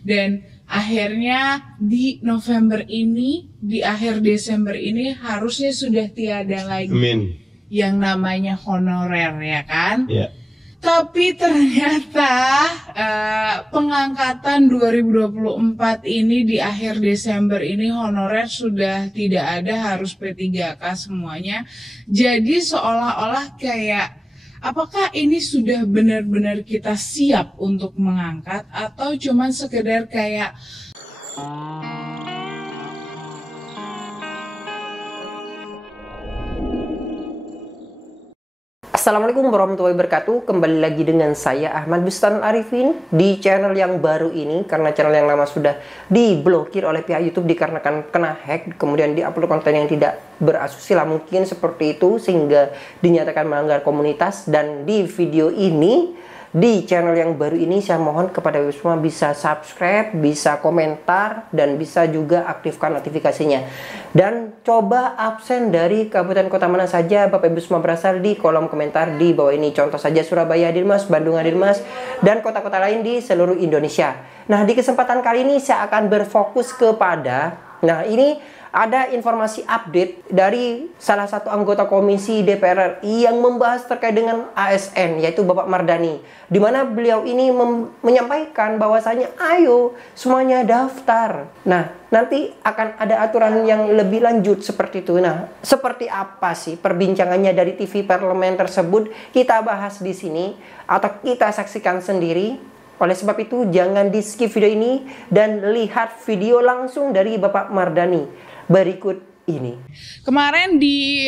Dan akhirnya di November ini, di akhir Desember ini harusnya sudah tiada lagi yang namanya honorer, ya kan? Yeah. Tapi ternyata pengangkatan 2024 ini di akhir Desember ini honorer sudah tidak ada, harus P3K semuanya. Jadi seolah-olah kayak apakah ini sudah benar-benar kita siap untuk mengangkat atau cuman sekedar kayak Assalamualaikum warahmatullahi wabarakatuh. Kembali lagi dengan saya Ahmad Bustan Arifin di channel yang baru ini, karena channel yang lama sudah diblokir oleh pihak YouTube dikarenakan kena hack, kemudian diupload konten yang tidak berasusila mungkin seperti itu sehingga dinyatakan melanggar komunitas. Dan di video ini, di channel yang baru ini, saya mohon kepada ibu semua bisa subscribe, bisa komentar, dan bisa juga aktifkan notifikasinya. Dan coba absen dari kabupaten kota mana saja Bapak Ibu semua berasal di kolom komentar di bawah ini. Contoh saja Surabaya Hadirmas, Bandung Hadirmas, dan kota-kota lain di seluruh Indonesia. Nah, di kesempatan kali ini saya akan berfokus kepada, nah ini ada informasi update dari salah satu anggota komisi DPR RI yang membahas terkait dengan ASN, yaitu Bapak Mardhani, di mana beliau ini menyampaikan bahwasanya ayo semuanya daftar. Nah, nanti akan ada aturan yang lebih lanjut seperti itu. Nah, seperti apa sih perbincangannya dari TV Parlemen tersebut? Kita bahas di sini atau kita saksikan sendiri. Oleh sebab itu, jangan di skip video ini dan lihat video langsung dari Bapak Mardhani berikut ini. Kemarin di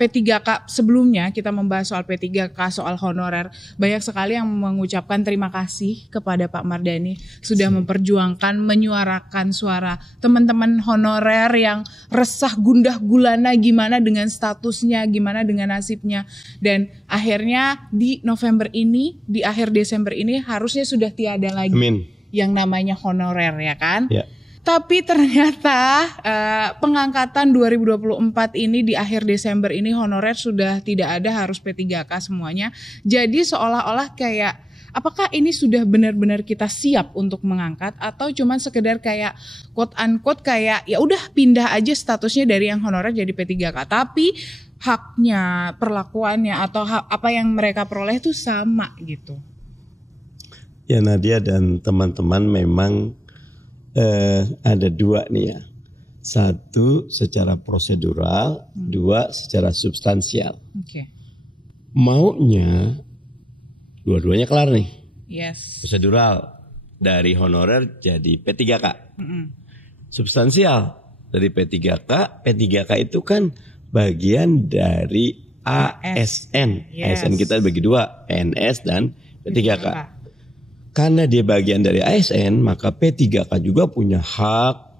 P3K sebelumnya kita membahas soal P3K, soal honorer. Banyak sekali yang mengucapkan terima kasih kepada Pak Mardhani sudah memperjuangkan, menyuarakan suara teman-teman honorer yang resah gundah gulana gimana dengan statusnya, gimana dengan nasibnya. Dan akhirnya di November ini, di akhir Desember ini harusnya sudah tiada lagi yang namanya honorer, ya kan? Yeah. Tapi ternyata pengangkatan 2024 ini di akhir Desember ini honorer sudah tidak ada, harus P3K semuanya. Jadi seolah-olah kayak apakah ini sudah benar-benar kita siap untuk mengangkat atau cuman sekedar kayak quote unquote kayak ya udah pindah aja statusnya dari yang honorer jadi P3K. Tapi haknya, perlakuannya atau apa yang mereka peroleh itu sama gitu. Ya Nadia dan teman-teman, memang ada dua nih ya. Satu secara prosedural, dua secara substansial. Maunya dua-duanya kelar nih. Yes. Prosedural dari honorer jadi P3K. Substansial dari P3K. P3K itu kan bagian dari ASN. Yes. ASN kita bagi dua, PNS dan P3K. Karena dia bagian dari ASN, maka P3K juga punya hak,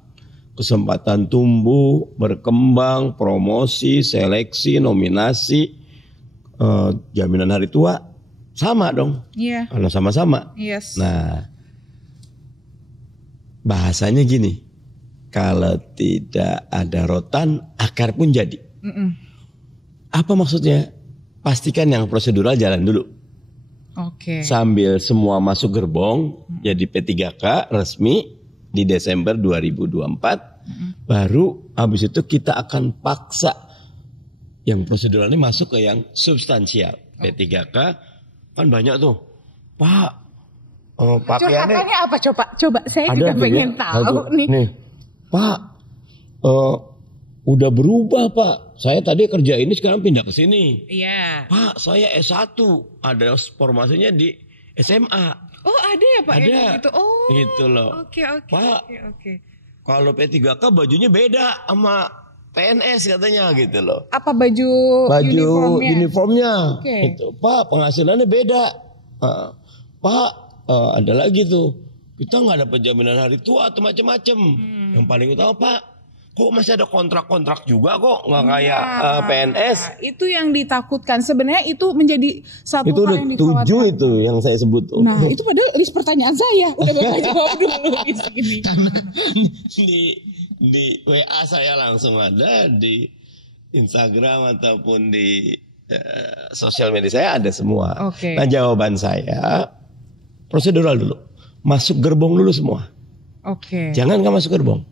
kesempatan tumbuh, berkembang, promosi, seleksi, nominasi, jaminan hari tua, sama dong. Iya. Karena sama-sama. Yes. Nah, bahasanya gini, kalau tidak ada rotan, akar pun jadi. Apa maksudnya? Pastikan yang prosedural jalan dulu. Sambil semua masuk gerbong jadi P3K resmi di Desember 2024, baru habis itu kita akan paksa yang prosedural ini masuk ke yang substansial. P3K kan banyak tuh, Pak, pakaiannya apa coba saya juga pengen tahu nih. Pak, udah berubah Pak. Saya tadi kerja ini sekarang pindah ke sini. Iya. Pak, saya S1. Ada formasinya di SMA. Oh, ada ya Pak? Ada. Gitu. Oh. Gitu loh. Oke. Pak, kalau P3K bajunya beda sama PNS katanya gitu loh. Apa baju uniformnya? Gitu. Pak, penghasilannya beda. Pak, ada lagi tuh. Kita nggak dapat jaminan hari tua atau macam-macam. Yang paling utama Pak, kok masih ada kontrak-kontrak juga kok, nggak kayak PNS. Itu yang ditakutkan. Sebenarnya itu menjadi satu itu hal yang dikhawatirkan. Itu 7 itu yang saya sebut. Nah, itu padahal list pertanyaan saya. Udah Bapak jawab dulu. Di WA saya langsung ada, di Instagram ataupun di sosial media saya ada semua. Nah, jawaban saya prosedural dulu. masuk gerbong dulu semua. Oke. Jangan nggak masuk gerbong.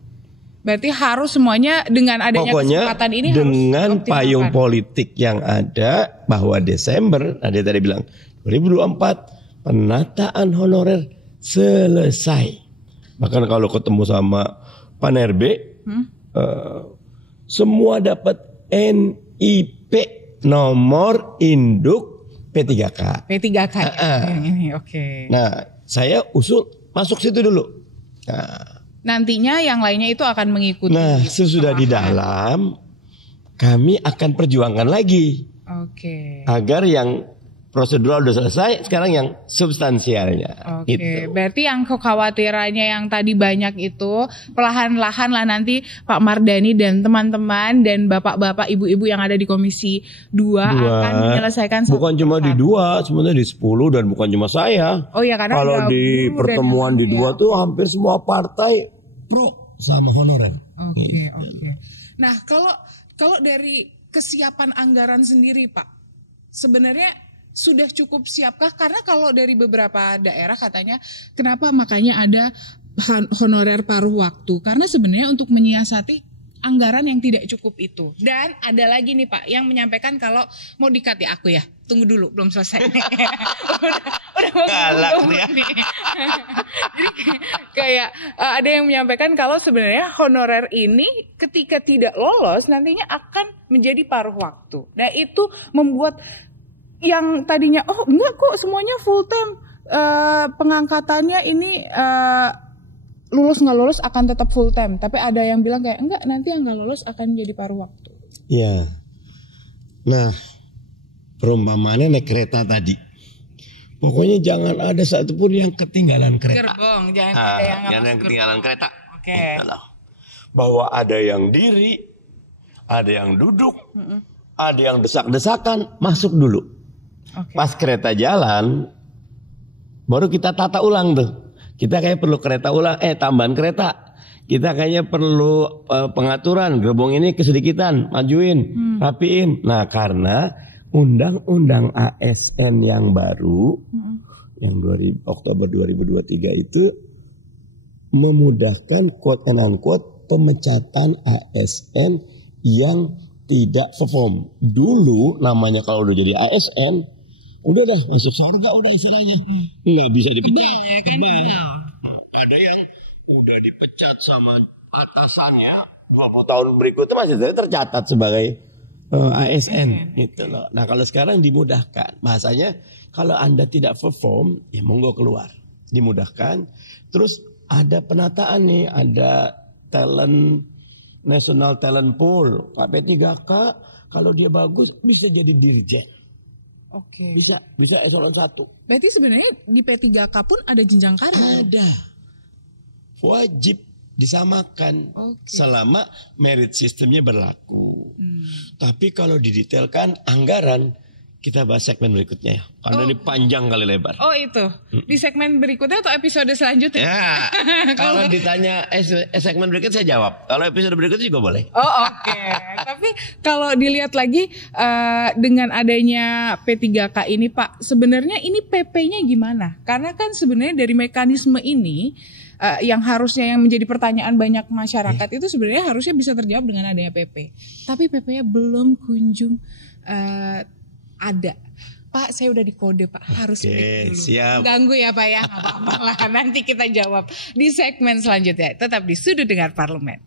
Berarti harus semuanya dengan adanya kesempatan ini dengan payung politik yang ada bahwa Desember, dia tadi bilang 2024 penataan honorer selesai. Bahkan kalau ketemu sama Pak Nerbe, semua dapat NIP nomor induk P3K. P3K ini oke. Nah, saya usul masuk situ dulu. Nah, nantinya yang lainnya itu akan mengikuti. Nah, sesudah di dalam kami akan perjuangkan lagi. Oke. Agar yang prosedural udah selesai, sekarang yang substansialnya. Oke, gitu. Berarti yang kekhawatirannya yang tadi banyak itu perlahan-lahan lah nanti Pak Mardhani dan teman-teman dan bapak-bapak, ibu-ibu yang ada di Komisi 2 akan menyelesaikan. Bukan cuma di 2, sebenarnya di 10 dan bukan cuma saya. Oh iya, karena kalau di pertemuan di 2 tuh hampir semua partai pro sama honorer. Oke. Nah, kalau dari kesiapan anggaran sendiri, Pak, sebenarnya sudah cukup siapkah? Karena kalau dari beberapa daerah katanya, kenapa makanya ada honorer paruh waktu? Karena sebenarnya untuk menyiasati anggaran yang tidak cukup itu. Dan ada lagi nih Pak, yang menyampaikan kalau mau di-cut ya aku ya. Tunggu dulu, belum selesai. udah galak nih. Jadi kayak ada yang menyampaikan kalau sebenarnya honorer ini ketika tidak lolos nantinya akan menjadi paruh waktu. Nah itu membuat yang tadinya enggak kok semuanya full time, pengangkatannya ini lulus nggak lulus akan tetap full time, tapi ada yang bilang kayak enggak, nanti yang nggak lulus akan jadi paruh waktu. Iya. Nah, perumpamaannya naik kereta tadi, pokoknya jangan ada satupun yang ketinggalan kereta. Gerbong, jangan ada yang ketinggalan kereta. Oke. Bahwa ada yang diri, ada yang duduk, ada yang desak-desakan, masuk dulu. Pas kereta jalan, baru kita tata ulang tuh. Kita kayak perlu kereta ulang, tambahan kereta. Kita kayaknya perlu pengaturan, gerbong ini kesedikitan, majuin, rapiin. Nah, karena undang-undang ASN yang baru, yang Oktober 2023 itu memudahkan quote and unquote pemecatan ASN yang tidak perform. Dulu namanya kalau udah jadi ASN, udah dah masuk surga udah istilahnya, nggak bisa dipecat. Ada yang udah dipecat sama atasannya 20 tahun berikutnya masih tercatat sebagai ASN gitu loh. Nah kalau sekarang dimudahkan, bahasanya kalau Anda tidak perform ya monggo keluar, dimudahkan. Terus ada penataan nih, ada talent, National Talent Pool, P3K, kalau dia bagus bisa jadi dirjen. Oke. Bisa eselon 1. Berarti sebenarnya di P3K pun ada jenjang karir. Ada. Wajib disamakan selama merit sistemnya berlaku. Tapi kalau didetailkan anggaran, kita bahas segmen berikutnya ya. Karena ini panjang kali lebar. Oh itu. Di segmen berikutnya atau episode selanjutnya? Ya. Kalau ditanya segmen berikutnya saya jawab. Kalau episode berikutnya juga boleh. Oke. Tapi kalau dilihat lagi dengan adanya P3K ini Pak, sebenarnya ini PP-nya gimana? Karena kan sebenarnya dari mekanisme ini yang harusnya yang menjadi pertanyaan banyak masyarakat itu sebenarnya harusnya bisa terjawab dengan adanya PP. Tapi PP-nya belum kunjung ada. Pak, saya udah dikode Pak, harus break dulu. Siap. Ganggu ya Pak ya, nggak apa-apa lah. Nanti kita jawab di segmen selanjutnya. Tetap di Sudut Dengar Parlemen.